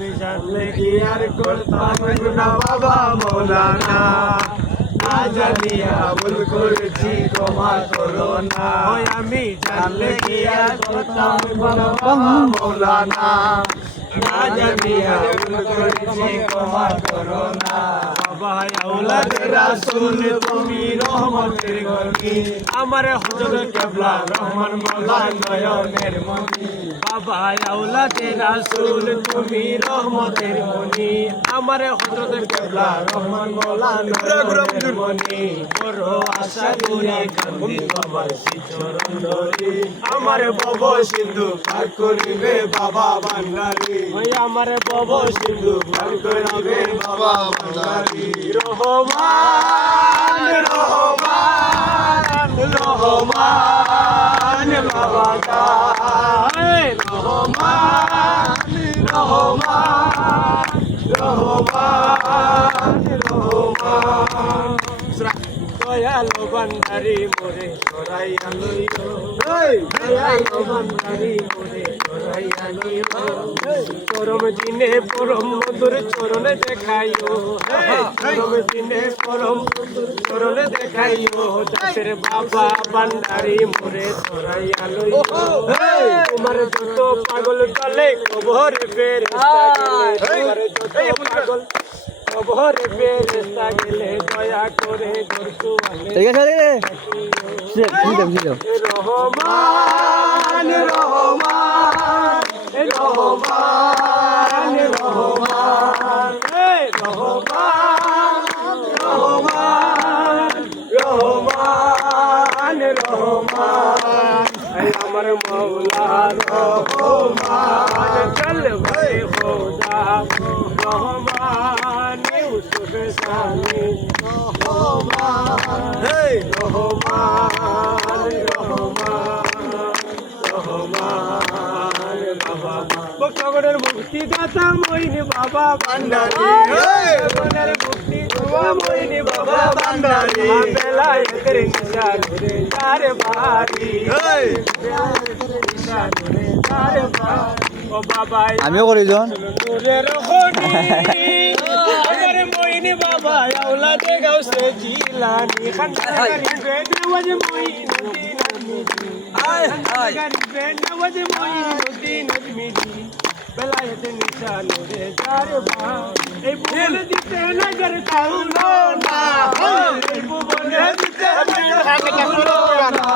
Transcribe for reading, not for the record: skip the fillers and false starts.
আমি জানলে কি আর করতাম না বাবা মৌলানা, না জানিয়া ভুল করেছি ক্ষমা করো না। ওই আমি জানলে কি আর করতাম না বাবা মৌলানা, না জানিয়া ভুল করেছি ক্ষমা করো না। বাবা আওলাদে রাসূল তুমি রহমতের গনি, আমার হযরত কিবলা রহমান মাওলা নয়নের মনি। বাবা আওলাদে রাসূল তুমি রহমতের গনি, আমার হযরত কিবলা রহমান মাওলা নয়নের মনি। বড় আশা করে কান্দি বাবার চরণ ধরি, আমার ভব সিন্ধু পার করিবে বাবা ভান্ডারী। ওই আমার ভব সিন্ধু পার করিবে বাবা ভান্ডারী। রহমান রহমান রহমান বাবা রহমান রহমান রহমান রহমান। দয়ালো ভান্ডারী মোরে সরাইয়া লইও, দয়ালো ভান্ডারী মোরে সরাইয়া লইও। পরম দিনে পরম মধুর চরণে দেখাইও, পরম দিনে পরম চরণ দেখাইও। দাসের বাবা ভান্ডারী মোরে সরাইয়া লইও। তোমার যত পাগল চলে কবর ফেরেশতা গেলে, তোমার যত পাগল কবর ফেরেশতা গেলে দয়া করে ঠিক আছে রহমান রহমান রহমান রহমান রহমান রহমান রহমান রহমান। আমার মৌলা রহমান চল ভাই খোদা রহমান ইউসুফ সানি রহমান রহমান রহমান রহমান ভক্তগণের মুক্তি দাতা মইন বাবা ভান্ডারী, ভক্তগণের মুক্তি দাতা মইন বাবা ভান্ডারী। বেলায়েতের নিশানে তার বাড়ি, বেলায়েতের নিশানে তার বাড়ি। ও বাবা আমিও করি জন নূরের খনি, আমার মইন বাবা আওলাদে গাউসে জিলানি। খানদানি বেনওয়াজ মঈনুদ্দিন আজমিরি, খানদানি বেনওয়াজ মঈনুদ্দিন আজমিরি। বেলায়েতের নিশানে রে তার বাড়ি। এই ভুবন দিতে নজর কাউলো না, এই ভুবন দিতে নজর কাউলো না।